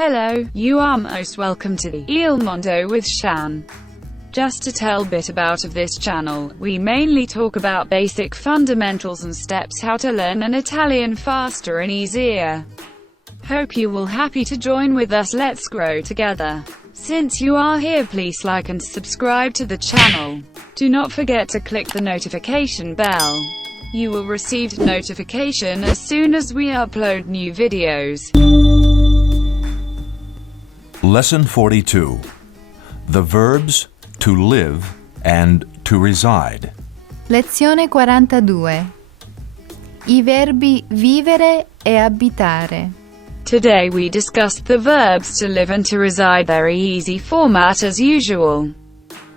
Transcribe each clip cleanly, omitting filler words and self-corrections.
Hello, you are most welcome to the Il Mondo with Shan. Just to tell bit about of this channel, we mainly talk about basic fundamentals and steps how to learn an Italian faster and easier. Hope you will happy to join with us, let's grow together. Since you are here, please like and subscribe to the channel. Do not forget to click the notification bell. You will receive notification as soon as we upload new videos. Lesson 42. The verbs to live and to reside. Lezione 42. I verbi vivere e abitare. Today we discussed the verbs to live and to reside, very easy format as usual.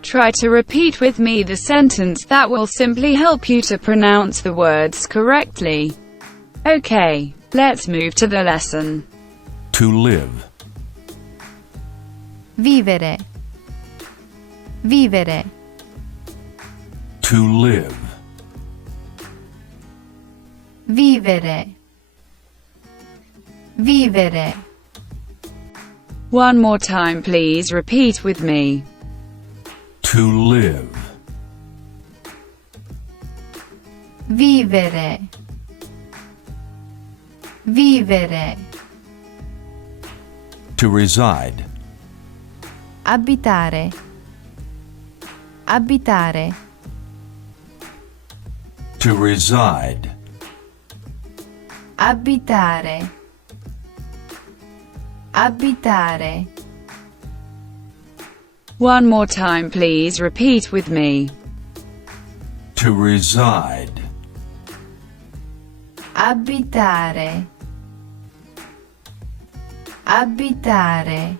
Try to repeat with me the sentence, that will simply help you to pronounce the words correctly. Okay, let's move to the lesson. To live. Vivere. Vivere. To live. Vivere. Vivere. One more time, please repeat with me. To live. Vivere. Vivere. To reside. Abitare. Abitare. To reside. Abitare. Abitare. One more time, please repeat with me. To reside. Abitare. Abitare.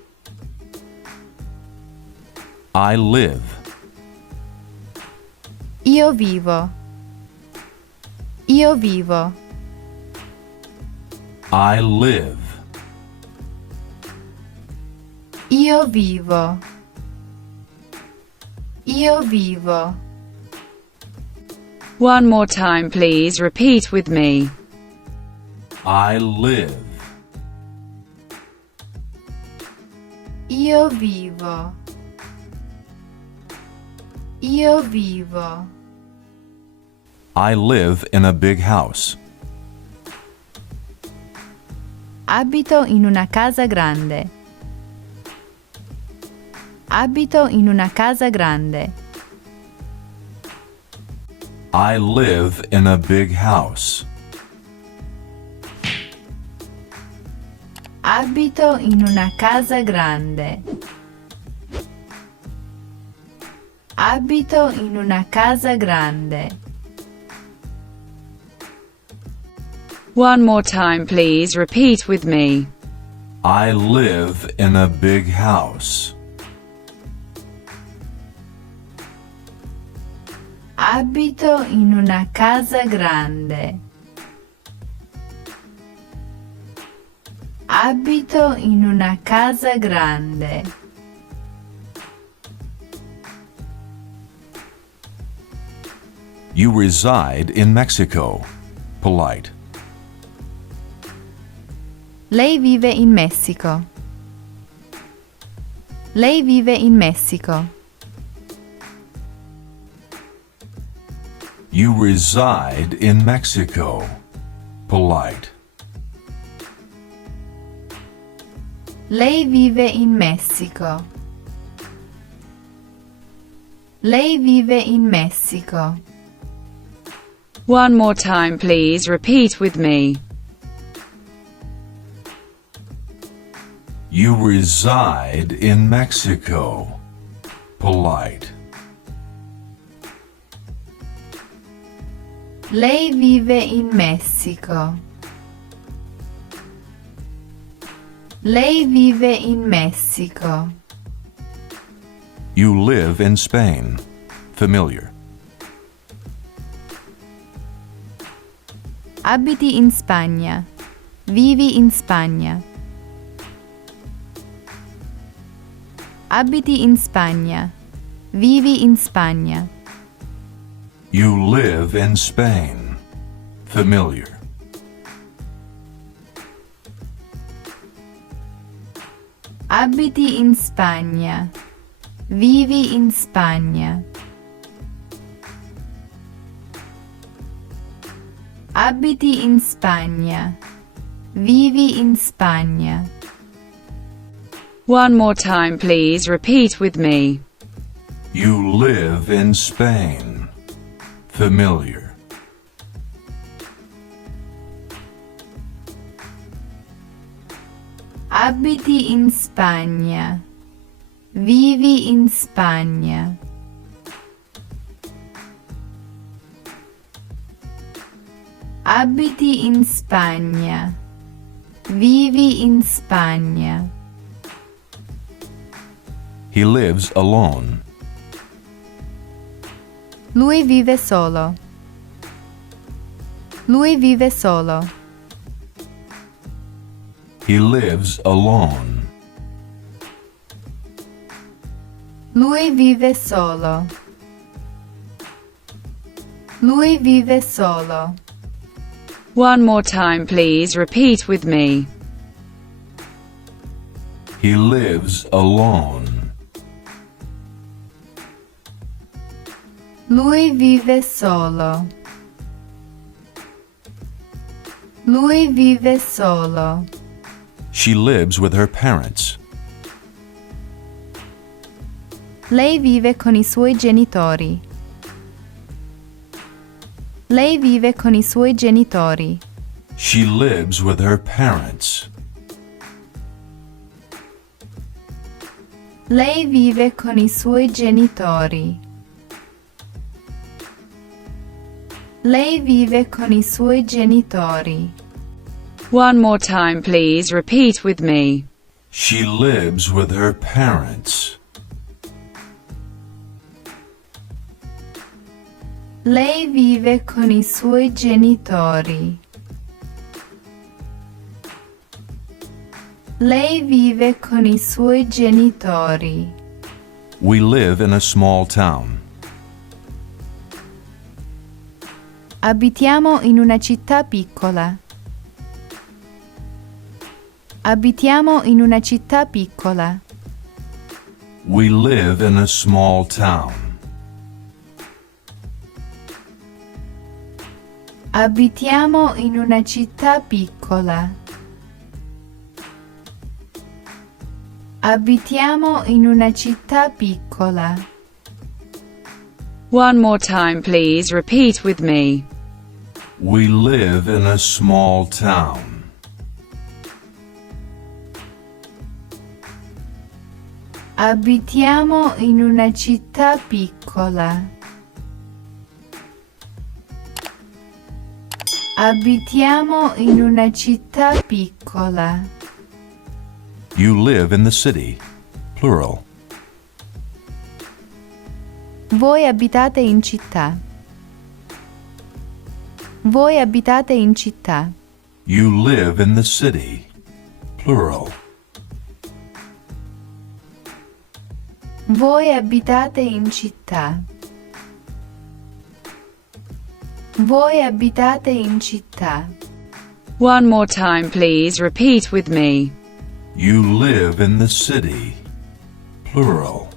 I live. Io vivo. Io vivo. I live. Io vivo. Io vivo. One more time, please repeat with me. I live. Io vivo. Io vivo. I live in a big house. Abito in una casa grande. Abito in una casa grande. I live in a big house. Abito in una casa grande. Abito in una casa grande. One more time, please repeat with me. I live in a big house. Abito in una casa grande. Abito in una casa grande. You reside in Mexico. Polite. Lei vive in Messico. Lei vive in Messico. You reside in Mexico. Polite. Lei vive in Messico. Lei vive in Messico. One more time, please repeat with me. You reside in Mexico. Polite. Lei vive in Messico. Lei vive in Messico. You live in Spain. Familiar. Abiti in Spagna. Vivi in Spagna. Abiti in Spagna. Vivi in Spagna. You live in Spain. Familiar. Abiti in Spagna. Vivi in Spagna. Abiti in Spagna. Vivi in Spagna. One more time, please repeat with me. You live in Spain. Familiar. Abiti in Spagna. Vivi in Spagna. Abiti in Spagna. Vivi in Spagna. He lives alone. Lui vive solo. Lui vive solo. He lives alone. Lui vive solo. Lui vive solo. One more time, please repeat with me. He lives alone. Lui vive solo. Lui vive solo. She lives with her parents. Lei vive con i suoi genitori. Lei vive con i suoi genitori. She lives with her parents. Lei vive con i suoi genitori. Lei vive con i suoi genitori. One more time, please repeat with me. She lives with her parents. Lei vive con i suoi genitori. Lei vive con i suoi genitori. We live in a small town. Abitiamo in una città piccola. Abitiamo in una città piccola. We live in a small town. Abitiamo in una città piccola. Abitiamo in una città piccola. One more time, please repeat with me. We live in a small town. Abitiamo in una città piccola. Abitiamo in una città piccola. You live in the city. Plural. Voi abitate in città. Voi abitate in città. You live in the city. Plural. Voi abitate in città. Voi abitate in città. One more time, please repeat with me. You live in the city. Plural.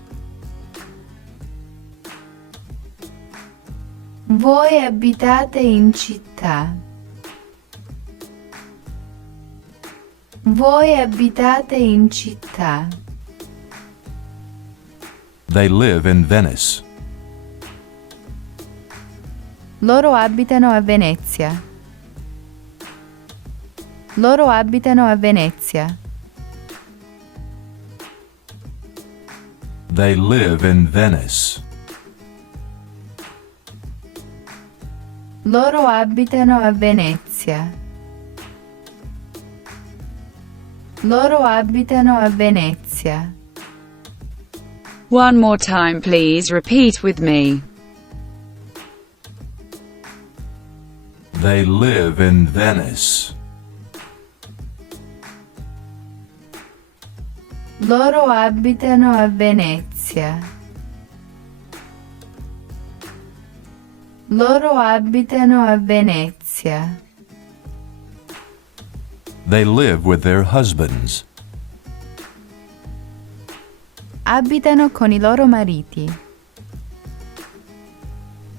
Voi abitate in città. Voi abitate in città. They live in Venice. Loro abitano a Venezia. Loro abitano a Venezia. They live in Venice. Loro abitano a Venezia. Loro abitano a Venezia. One more time, please repeat with me. They live in Venice. Loro abitano a Venezia. Loro abitano a Venezia. They live with their husbands. Abitano con i loro mariti.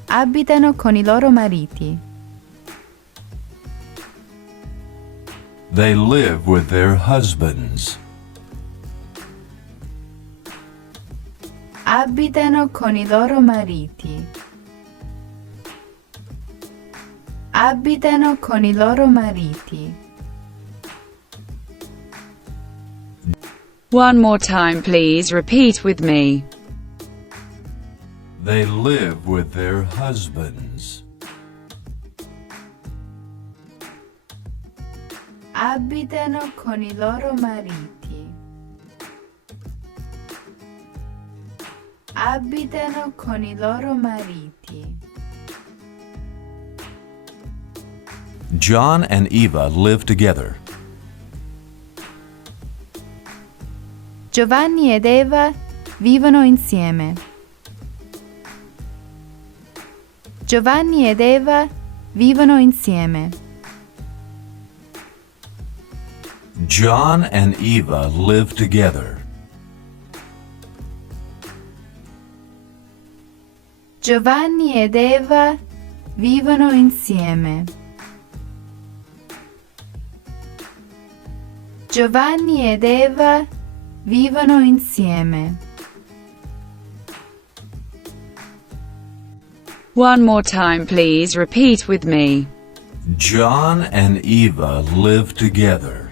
Abitano con i loro mariti. They live with their husbands. Abitano con i loro mariti. Abitano con i loro mariti. One more time, please repeat with me. They live with their husbands. Abitano con i loro mariti. Abitano con i loro mariti. John and Eva live together. Giovanni ed Eva vivono insieme. Giovanni ed Eva vivono insieme. John and Eva live together. Giovanni ed Eva vivono insieme. Giovanni ed Eva vivono insieme. One more time, please repeat with me. John and Eva live together.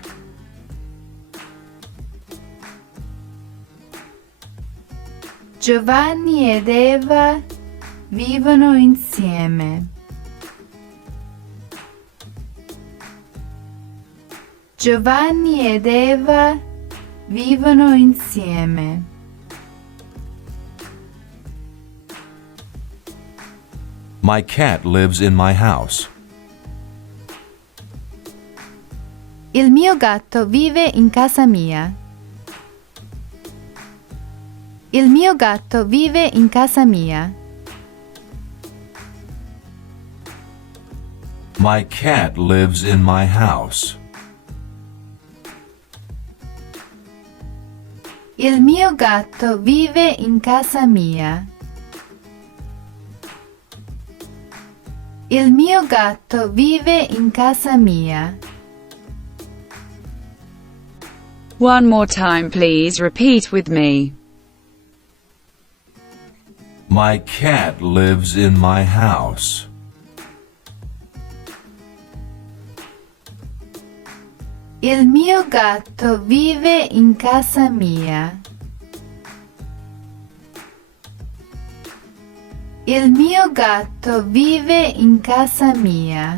Giovanni ed Eva vivono insieme. Giovanni ed Eva vivono insieme. My cat lives in my house. Il mio gatto vive in casa mia. Il mio gatto vive in casa mia. My cat lives in my house. Il mio gatto vive in casa mia. Il mio gatto vive in casa mia. One more time, please repeat with me. My cat lives in my house. Il mio gatto vive in casa mia. Il mio gatto vive in casa mia.